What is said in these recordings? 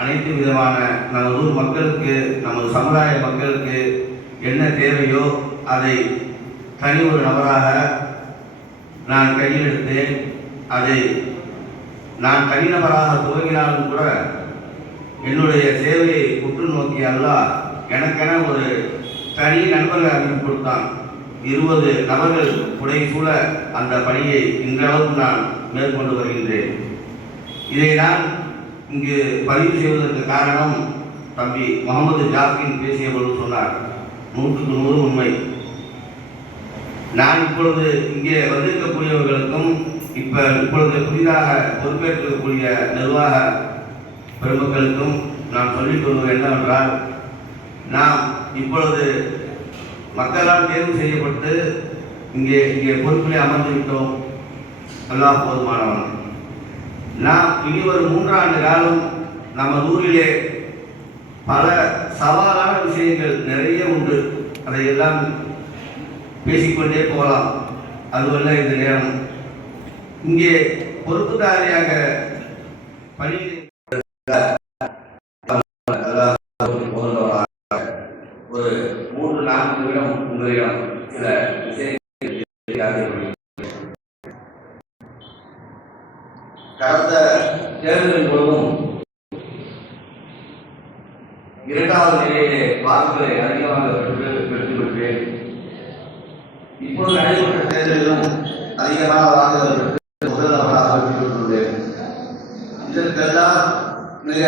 அனைத்து விதமான நமது ஊர் மக்களுக்கு, நமது சமுதாய மக்களுக்கு என்ன தேவையோ அதை தனி ஒரு நபராக நான் கையில் எடுத்தேன். அதை நான் தனிநபராக துவங்கினாலும் கூட என்னுடைய சேவையை உற்று நோக்கிய அல்லாஹ் எனக்கென ஒரு தனி நண்பர்கள் அறிவிப்பு கொடுத்தான். 20 நபர்கள் புடைசூழ அந்த பணியை இன்றளவுக்கு நான் மேற்கொண்டு வருகின்றேன். இதை நான் இங்கு பதிவு செய்வதற்கு காரணம், தம்பி முகமது ஜாஃபின் பேசிய பொழுது சொன்னார், 100க்கு 100 உண்மை. நான் இப்பொழுது இங்கே வந்திருக்கக்கூடியவர்களுக்கும் இப்பொழுது புதிதாக பொறுப்பேற்கக்கூடிய நிர்வாக பெருமக்களுக்கும் நான் சொல்லிக் கொள்வது என்னவென்றால், நாம் இப்பொழுது மக்களால் தேர்வு செய்யப்பட்டு இங்கே பொறுப்பிலே அமர்ந்துவிட்டோம். அல்லாஹ் போதுமானவன். நாம் இனி ஒரு 3 ஆண்டு காலம் நம்ம ஊரிலே பல சவாலான விஷயங்கள் நிறைய உண்டு. அதையெல்லாம் பேசிக்கொண்டே போகலாம். அதுவல்ல இந்த நேரம். இங்கே பொறுப்புதாரியாக பணியில் ஒரு 3-4 நிமிடம் உங்களிடம் சில விஷயங்கள். கடந்த தேர்தலின் பொழுதும் 2வது நிலையிலே வாக்குகளை அதிகமாக வெற்றி பெற்றேன். இப்போது நடைபெற்ற தேர்தலிலும் அதிகமான வாக்குகள் பெற்று முதல் நபராக வெற்றி பெற்றுள்ளேன். இதற்கெல்லாம் மிக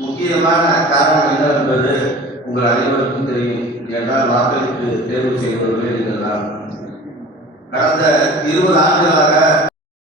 முக்கியமான காரணம் என்னவென்பது உங்கள் அனைவருக்கும் தெரியும். என்றால் வாக்களித்து தேர்வு செய்தவர்களே நீங்கள் தான். கடந்த 20 ஆண்டுகளாக